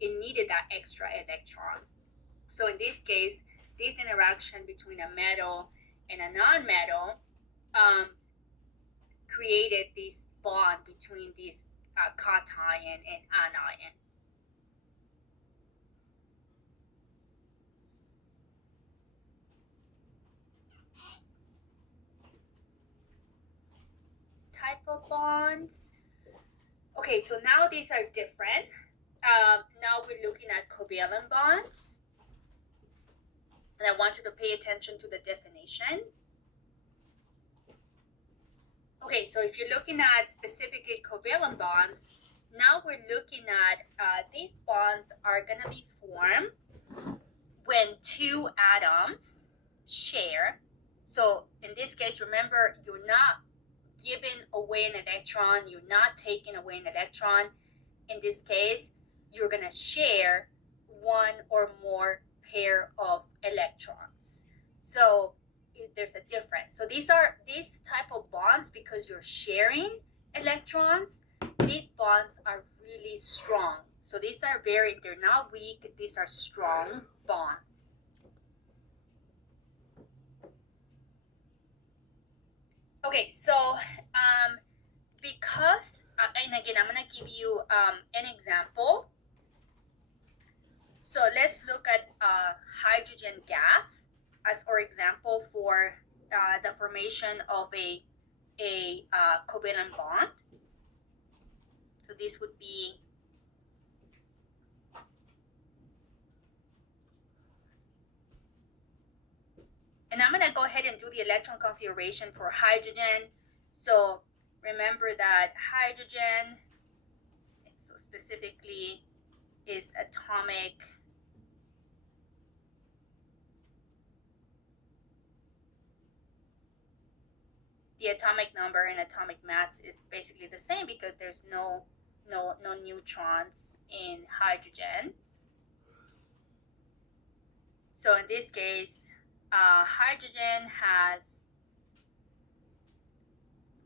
it needed that extra electron. So in this case, this interaction between a metal and a non-metal created this bond between this cation and anion. Type of bonds. Okay, so now these are different. Now we're looking at covalent bonds. And I want you to pay attention to the definition. Okay, so if you're looking at specifically covalent bonds, now we're looking at these bonds are going to be formed when two atoms share. So in this case, remember, you're not giving away an electron, you're not taking away an electron. In this case, you're going to share one or more pair of electrons. So there's a difference. So these type of bonds, because you're sharing electrons, these bonds are really strong. So these are they're not weak, these are strong bonds. Okay, so because, and again, I'm going to give you an example. So let's look at hydrogen gas as our example for the formation of a covalent bond. So this would be and I'm going to go ahead and do the electron configuration for hydrogen. So remember that hydrogen, so specifically, is atomic the atomic number and atomic mass is basically the same because there's no neutrons in hydrogen. So in this case, hydrogen has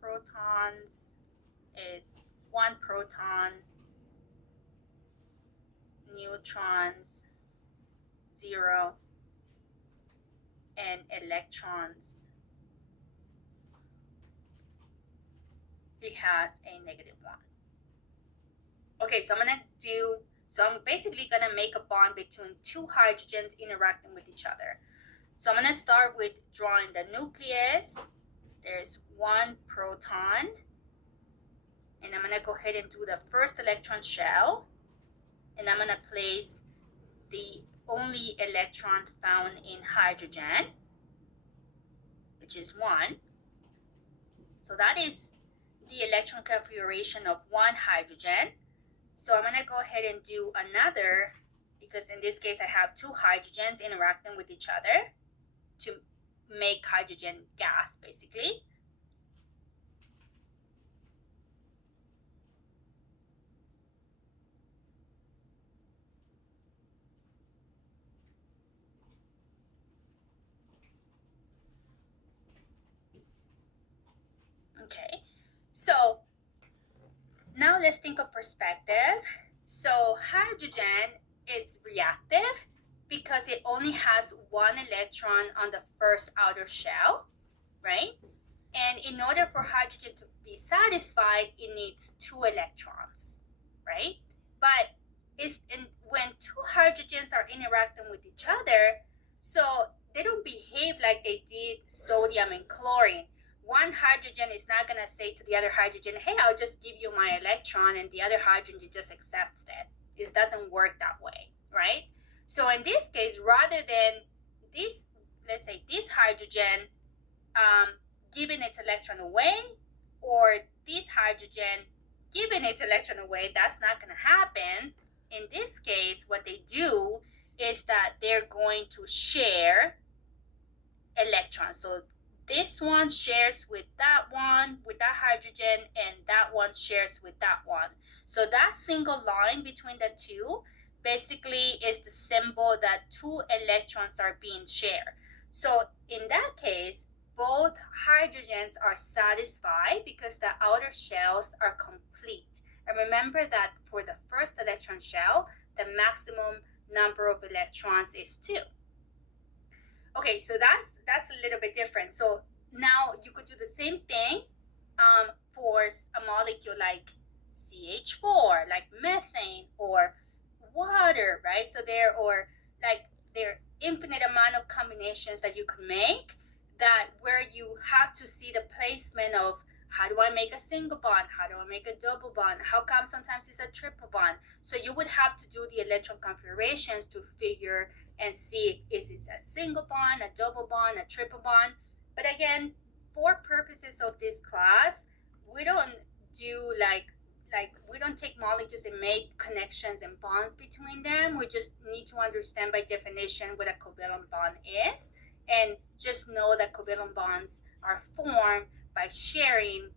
protons is 1 proton, neutrons 0, and electrons, it has a -1. Okay, so I'm basically gonna make a bond between two hydrogens interacting with each other. So I'm gonna start with drawing the nucleus. There's 1 proton, and I'm gonna go ahead and do the first electron shell, and I'm gonna place the only electron found in hydrogen, which is 1. So that is the electron configuration of 1 hydrogen. So I'm going to go ahead and do another, because in this case I have 2 hydrogens interacting with each other to make hydrogen gas, basically. Okay, so now let's think of perspective. So hydrogen is reactive because it only has 1 electron on the first outer shell, right? And in order for hydrogen to be satisfied, it needs 2 electrons, right? But when 2 hydrogens are interacting with each other, so they don't behave like they did sodium and chlorine. One hydrogen is not going to say to the other hydrogen, hey, I'll just give you my electron, and the other hydrogen just accepts that. It doesn't work that way, right? So in this case, rather than this, let's say this hydrogen giving its electron away, or this hydrogen giving its electron away, that's not going to happen. In this case, what they do is that they're going to share electrons. So this one shares with that one, with that hydrogen, and that one shares with that one. So that single line between the two basically is the symbol that 2 electrons are being shared. So in that case, both hydrogens are satisfied because the outer shells are complete. And remember that for the first electron shell, the maximum number of electrons is 2. Okay, so that's a little bit different. So now you could do the same thing for a molecule like CH4, like methane or water, right? So there are infinite amount of combinations that you could make, that where you have to see the placement of how do I make a single bond, how do I make a double bond, how come sometimes it's a triple bond. So you would have to do the electron configurations to figure and see, is it a single bond, a double bond, a triple bond. But again, for purposes of this class, we don't do we don't take molecules and make connections and bonds between them. We just need to understand by definition what a covalent bond is, and just know that covalent bonds are formed by sharing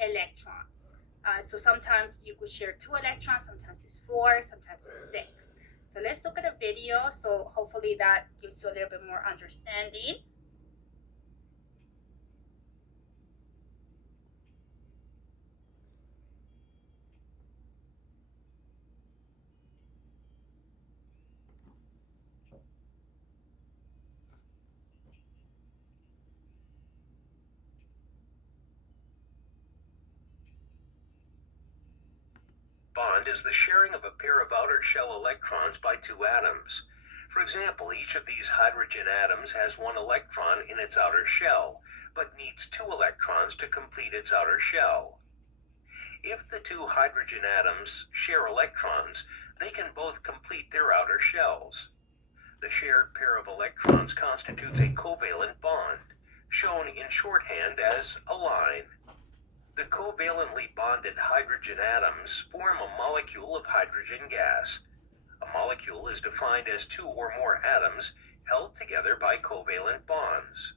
electrons. So sometimes you could share 2 electrons, sometimes it's 4, sometimes it's 6. So let's look at a video, so hopefully that gives you a little bit more understanding. Bond is the sharing of a pair of outer shell electrons by 2 atoms. For example, each of these hydrogen atoms has 1 electron in its outer shell, but needs 2 electrons to complete its outer shell. If the 2 hydrogen atoms share electrons, they can both complete their outer shells. The shared pair of electrons constitutes a covalent bond, shown in shorthand as a line. The covalently bonded hydrogen atoms form a molecule of hydrogen gas. A molecule is defined as 2 or more atoms held together by covalent bonds.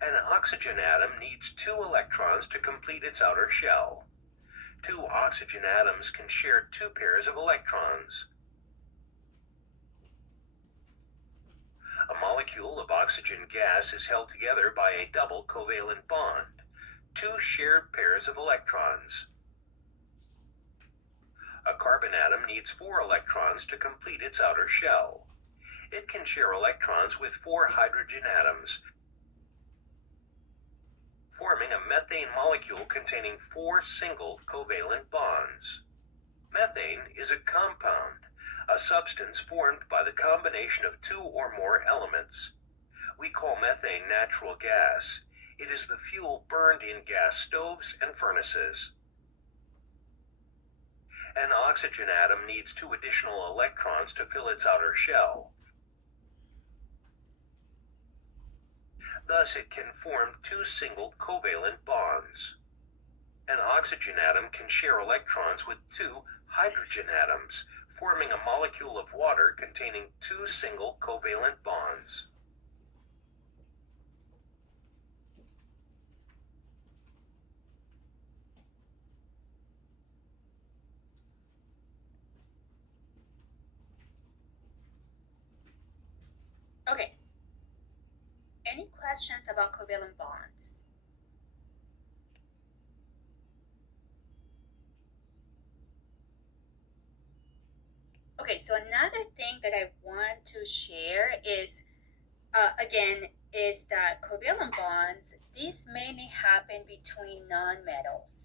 An oxygen atom needs 2 electrons to complete its outer shell. 2 oxygen atoms can share 2 pairs of electrons. A molecule of oxygen gas is held together by a double covalent bond, 2 shared pairs of electrons. A carbon atom needs 4 electrons to complete its outer shell. It can share electrons with 4 hydrogen atoms, forming a methane molecule containing 4 single covalent bonds. Methane is a compound, a substance formed by the combination of 2 or more elements. We call methane natural gas. It is the fuel burned in gas stoves and furnaces. An oxygen atom needs 2 additional electrons to fill its outer shell. Thus, it can form 2 single covalent bonds. An oxygen atom can share electrons with 2 hydrogen atoms, forming a molecule of water containing 2 single covalent bonds. Okay. Any questions about covalent bonds? Okay, so another thing that I want to share is, again, is that covalent bonds, these mainly happen between nonmetals.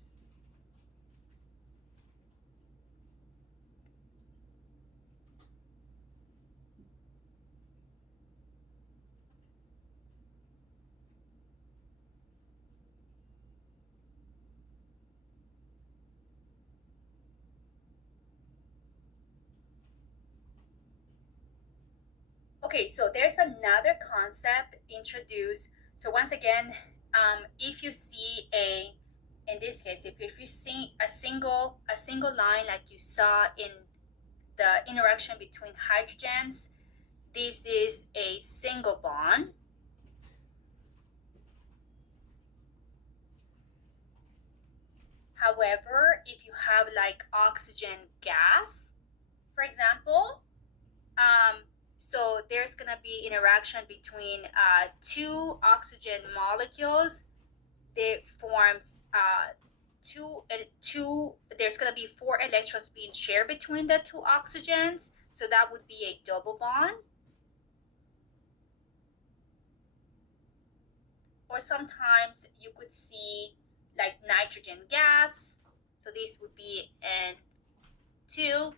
Okay, so there's another concept introduced. So once again, if you see in this case, if you see a single line like you saw in the interaction between hydrogens, this is a single bond. However, if you have like oxygen gas, for example, so there's gonna be interaction between 2 oxygen molecules. They forms there's going to be 4 electrons being shared between the 2 oxygens, so that would be a double bond. Or sometimes you could see like nitrogen gas, so this would be N2.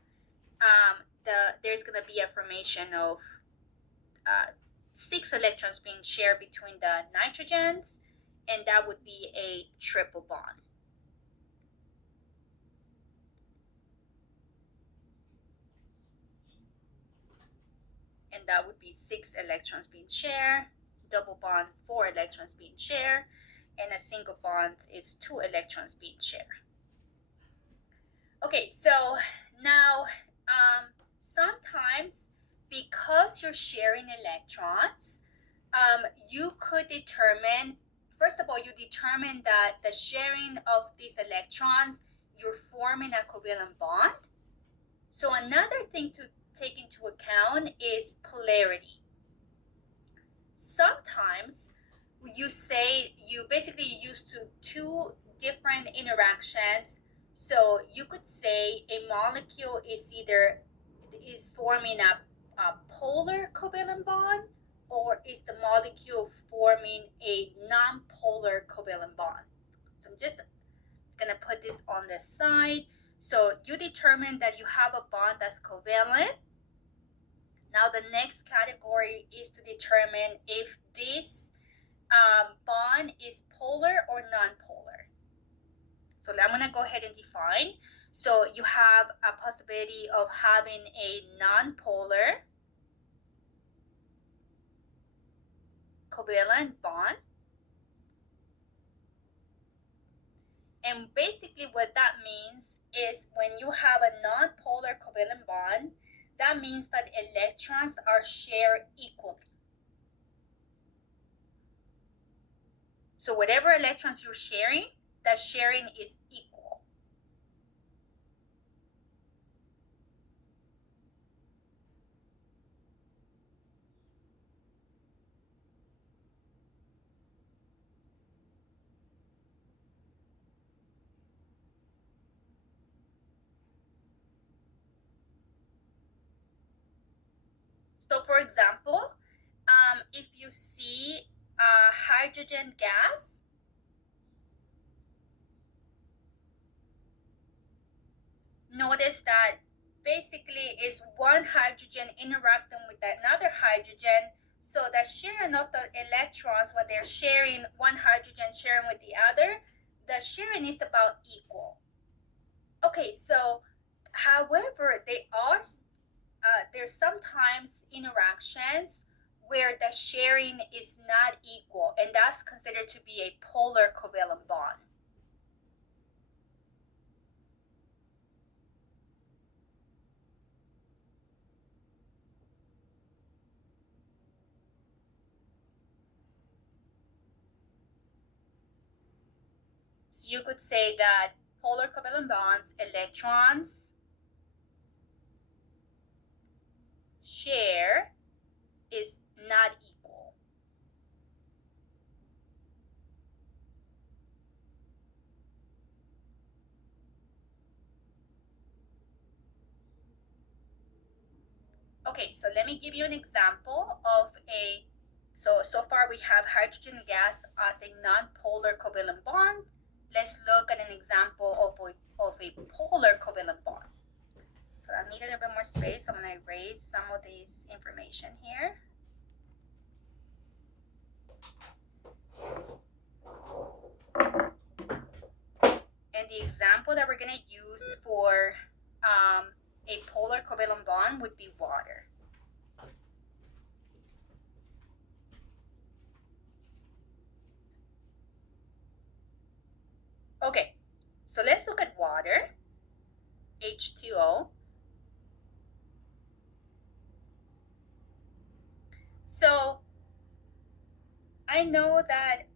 There's going to be a formation of 6 electrons being shared between the nitrogens, and that would be a triple bond. And that would be 6 electrons being shared, double bond 4 electrons being shared, and a single bond is 2 electrons being shared. Okay, so now sometimes because you're sharing electrons, you could determine, first of all, you determine that the sharing of these electrons, you're forming a covalent bond. So another thing to take into account is polarity. Sometimes you say you basically use two different interactions. So you could say a molecule is forming a polar covalent bond, or is the molecule forming a non-polar covalent bond. So I'm just gonna put this on the side. So you determine that you have a bond that's covalent. Now the next category is to determine if this bond is polar or non-polar. So I'm going to go ahead and define. So you have a possibility of having a non-polar covalent bond. And basically what that means is when you have a non-polar covalent bond, that means that electrons are shared equally. So whatever electrons you're sharing, that sharing is equal. So for example, if you see hydrogen gas, notice that basically is one hydrogen interacting with another hydrogen. So the sharing of the electrons, when they're sharing, one hydrogen sharing with the other, the sharing is about equal. Okay, so however, there's sometimes interactions where the sharing is not equal, and that's considered to be a polar covalent bond. So you could say that polar covalent bonds, electrons share is not equal. Okay, so let me give you an example of so far we have hydrogen gas as a non-polar covalent bond. Let's look at an example of a polar covalent bond. So I need a little bit more space, so I'm going to erase some of this information here. And the example that we're going to use for a polar covalent bond would be water. Okay, so let's look at water, H2O. So I know that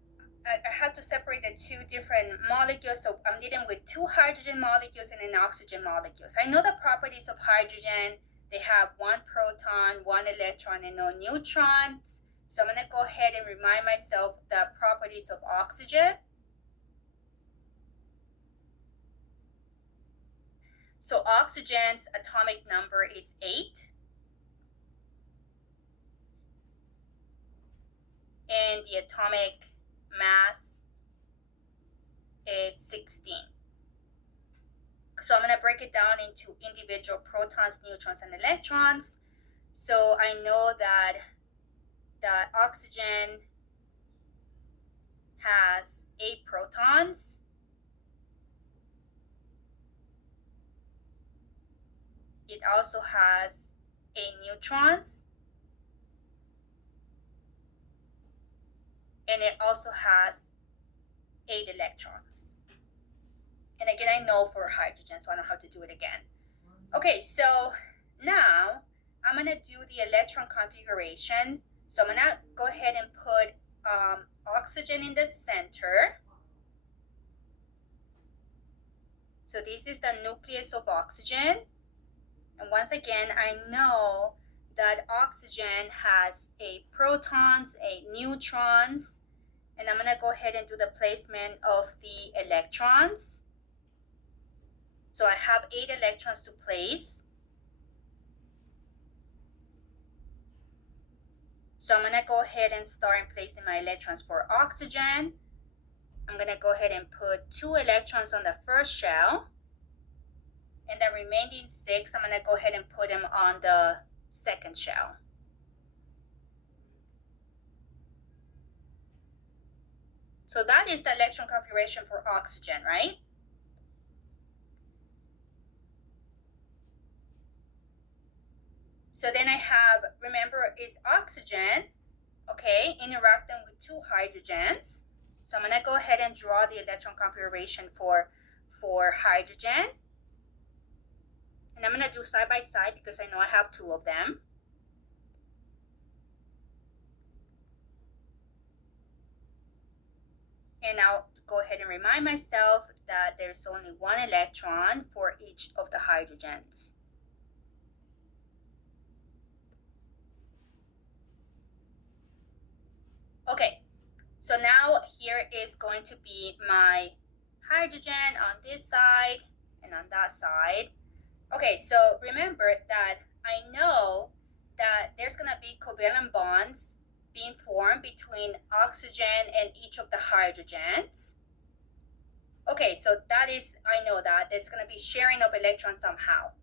I have to separate the two different molecules. So I'm dealing with 2 hydrogen molecules and an oxygen molecule. So I know the properties of hydrogen. They have 1 proton, 1 electron, and no neutrons. So I'm going to go ahead and remind myself the properties of oxygen. So oxygen's atomic number is 8. And the atomic mass is 16. So I'm going to break it down into individual protons, neutrons, and electrons. So I know that oxygen has 8 protons. It also has 8 neutrons. And it also has 8 electrons. And again, I know for hydrogen, so I don't have to do it again. Okay, so now I'm going to do the electron configuration. So I'm going to go ahead and put oxygen in the center. So this is the nucleus of oxygen. And once again, I know that oxygen has 8 protons, 8 neutrons. And I'm going to go ahead and do the placement of the electrons. So I have 8 electrons to place. So I'm going to go ahead and start placing my electrons for oxygen. I'm going to go ahead and put 2 electrons on the first shell. And the remaining 6, I'm going to go ahead and put them on the second shell. So that is the electron configuration for oxygen, right? So then I have, remember, is oxygen, okay, interacting with 2 hydrogens. So I'm going to go ahead and draw the electron configuration for hydrogen. And I'm going to do side by side because I know I have 2 of them. And I'll go ahead and remind myself that there's only 1 electron for each of the hydrogens. Okay, so now here is going to be my hydrogen on this side and on that side. Okay, so remember that I know that there's going to be covalent bonds being formed between oxygen and each of the hydrogens. Okay, so that is, I know that there's going to be sharing of electrons somehow.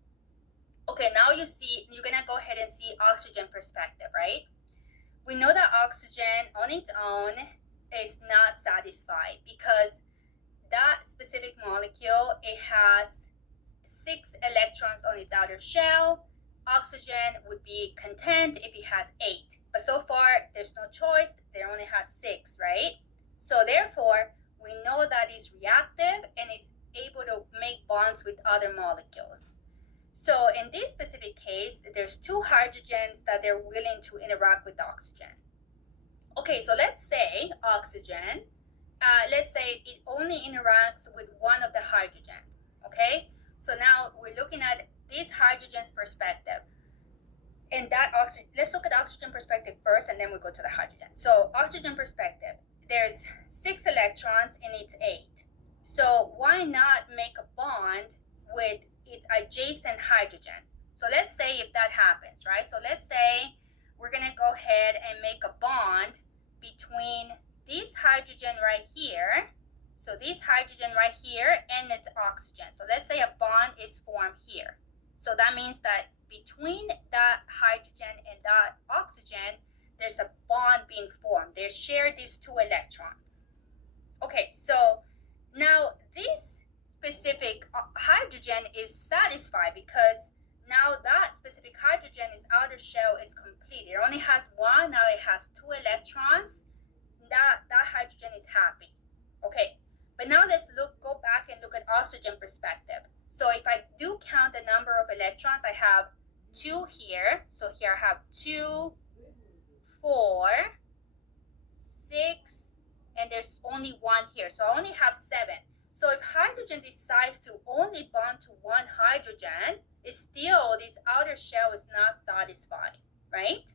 Okay, now you see, you're going to go ahead and see oxygen perspective, right? We know that oxygen on its own is not satisfied because that specific molecule, it has 6 electrons on its outer shell. Oxygen would be content if it has 8. But so far, there's no choice. There only has 6, right? So therefore, we know that it's reactive and it's able to make bonds with other molecules. So in this specific case, there's 2 hydrogens that they're willing to interact with oxygen. Okay, so let's say oxygen, let's say it only interacts with one of the hydrogens, okay? So now we're looking at this hydrogen's perspective. And that oxygen, let's look at oxygen perspective first and then we'll go to the hydrogen. So oxygen perspective, there's 6 electrons and it's 8. So why not make a bond with its adjacent hydrogen? So let's say if that happens, right? So let's say we're going to go ahead and make a bond between this hydrogen right here. So this hydrogen right here and its oxygen. So let's say a bond is formed here. So that means that between that hydrogen and that oxygen, there's a bond being formed. They share these 2 electrons. Okay, so now this specific hydrogen is satisfied because now that specific hydrogen, its outer shell is complete. It only has 1, now it has 2 electrons. That hydrogen is happy. Okay, but now let's go back and look at oxygen perspective. So if I do count the number of electrons, I have 2 here. So here I have 2, 4, 6, and there's only 1 here. So I only have 7. So if hydrogen decides to only bond to 1 hydrogen, it's still, this outer shell is not satisfied, right?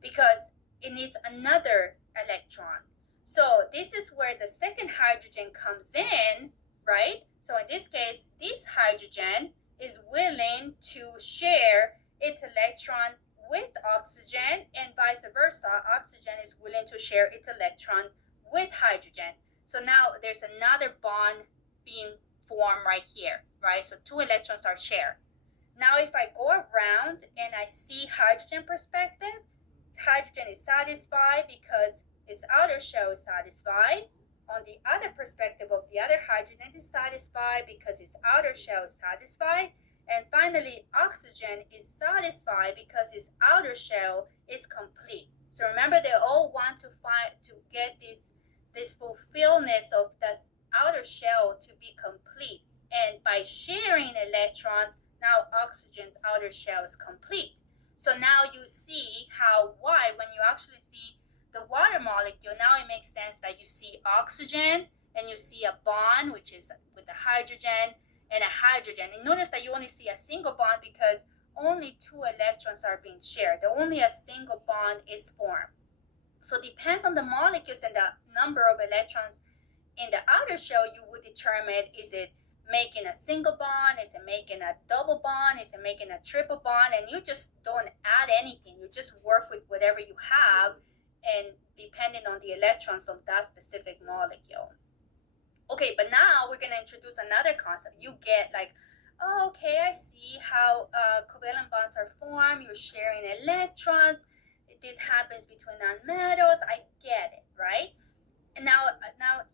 Because it needs another electron. So this is where the second hydrogen comes in, right? So in this case, this hydrogen is willing to share its electron with oxygen, and vice versa, oxygen is willing to share its electron with hydrogen. So now there's another bond being formed right here, right? So two electrons are shared. Now if I go around and I see hydrogen perspective, hydrogen is satisfied because its outer shell is satisfied. On the other perspective of the other hydrogen is satisfied because its outer shell is satisfied. And finally, oxygen is satisfied because its outer shell is complete. So remember, they all want to get this fulfillment of the outer shell to be complete. And by sharing electrons, now oxygen's outer shell is complete. So now you see why when you actually see the water molecule, now it makes sense that you see oxygen and you see a bond, which is with the hydrogen and a hydrogen. And notice that you only see a single bond because only two electrons are being shared. Only a single bond is formed. So it depends on the molecules and the number of electrons in the outer shell. You would determine, is it making a single bond, is it making a double bond, is it making a triple bond, and you just don't add anything. You just work with whatever you have, and depending on the electrons of that specific molecule. Okay, but now we're going to introduce another concept. You get like, oh, okay, I see how covalent bonds are formed. You're sharing electrons. This happens between nonmetals. I get it, right? And now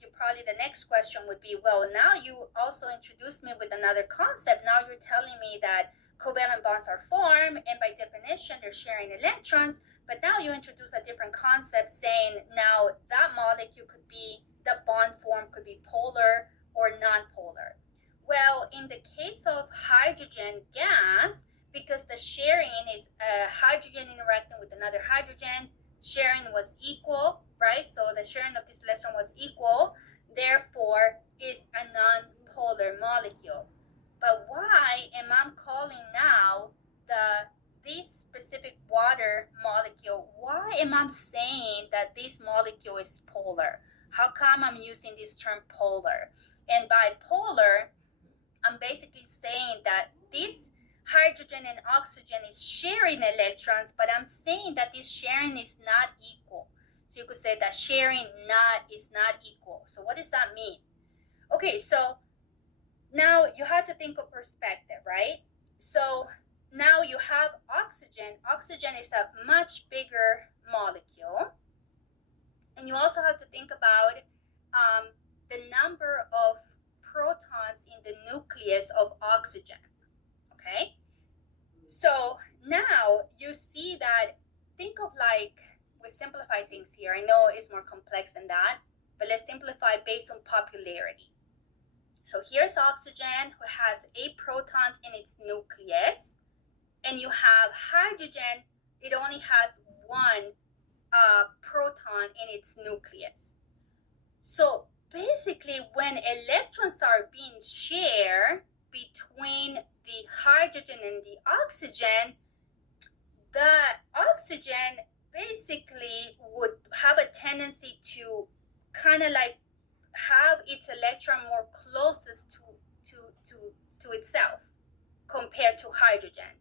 you probably, the next question would be, well, now you also introduced me with another concept. Now you're telling me that covalent bonds are formed, and by definition, they're sharing electrons. But now you introduce a different concept saying now that molecule could be, the bond form could be polar or non-polar. Well, in the case of hydrogen gas, because the sharing is hydrogen interacting with another hydrogen, sharing was equal, right? So the sharing of this electron was equal, therefore is a non-polar molecule. But why am I calling now this specific water molecule, why am I saying that this molecule is polar? How come I'm using this term polar? And by polar, I'm basically saying that this hydrogen and oxygen is sharing electrons, but I'm saying that this sharing is not equal. So you could say that sharing is not equal. So what does that mean? Okay, so now you have to think of perspective, right? So now you have oxygen. Oxygen is a much bigger molecule. And you also have to think about the number of protons in the nucleus of oxygen. Okay? So now you see that, think of like, we simplify things here. I know it's more complex than that, but let's simplify based on popularity. So here's oxygen, who has 8 protons in its nucleus, and you have hydrogen, it only has 1 proton in its nucleus. So basically, when electrons are being shared between the hydrogen and the oxygen basically would have a tendency to kind of like have its electron more closest to itself compared to hydrogen.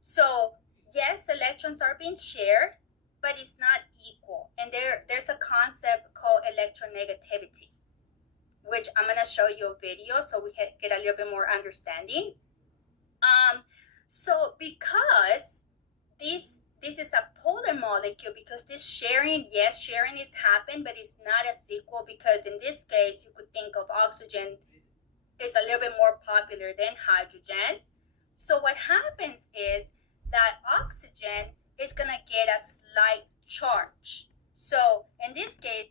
So yes, electrons are being shared, but it's not equal. And there's a concept called electronegativity, which I'm going to show you a video so we can get a little bit more understanding. So because this is a polar molecule, because this sharing, yes, sharing is happening, but it's not as equal, because in this case, you could think of oxygen is a little bit more popular than hydrogen. So what happens is that oxygen is going to get a slight charge. So in this case,